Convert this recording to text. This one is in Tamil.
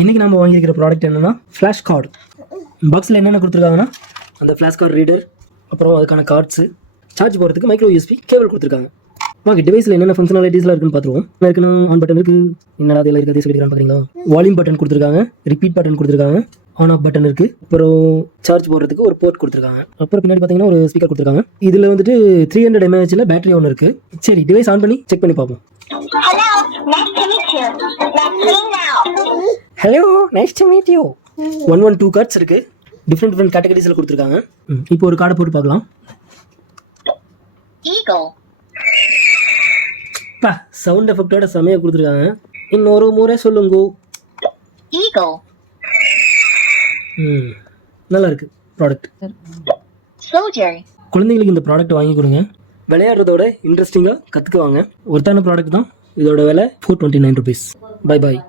இன்றைக்கி நம்ம வாங்கியிருக்கிற ப்ராடக்ட் என்னென்னா ஃப்ளாஷ் கார்டு. பாக்ஸில் என்னென்ன கொடுத்துருக்காங்கன்னா அந்த ஃப்ளாஷ் கார்டு ரீடர், அப்புறம் அதுக்கான கார்ட்ஸு, சார்ஜ் போகிறதுக்கு மைக்ரோ யூஎஸ்பி கேபிள் கொடுத்துருக்காங்க. வாங்க டிவைஸில் என்னென்ன ஃபங்க்ஷனாலிட்டிஸ்லாம் இருக்குன்னு பார்த்துருவோம். இருக்குன்னா ஆன் பட்டன் இருக்குது, என்னடா அதில் இருக்கிறதே சொல்லிக்கிறான்னு பார்க்குறீங்களா. வால்யூம் பட்டன் கொடுத்துருக்காங்க, ரிப்பீட் பட்டன் கொடுத்துருக்காங்க, ஆன் ஆஃப் பட்டன் இருக்குது, அப்புறம் சார்ஜ் போடுறதுக்கு ஒரு போர்ட் கொடுத்துருக்காங்க. அப்புறம் பின்னாடி பார்த்தீங்கன்னா ஒரு ஸ்பீக்கர் கொடுத்துருக்காங்க. இதில் வந்துட்டு 300 mAh பேட்டரி ஒன்று இருக்குது. சரி டிவைஸ் ஆன் பண்ணி செக் பண்ணி பார்ப்போம். Hello, nice to meet you. 112 cards இருக்குது, டிஃப்ரெண்ட் கேட்டகரிஸில் கொடுத்துருக்காங்க. இப்போ ஒரு கார்டை போட்டு பார்க்கலாம். சவுண்ட் எஃபெக்டோட செமையாக கொடுத்துருக்காங்க. இன்னொரு முறை சொல்லுங்க. நல்லா இருக்கு ப்ராடக்ட். குழந்தைங்களுக்கு இந்த ப்ராடக்ட் வாங்கி கொடுங்க. விளையாடுறதோட இன்ட்ரெஸ்டிங்காக கற்றுக்குவாங்க. ஒருத்தான ப்ராடக்ட் தான். இதோட விலை 429 rupees. Bye bye.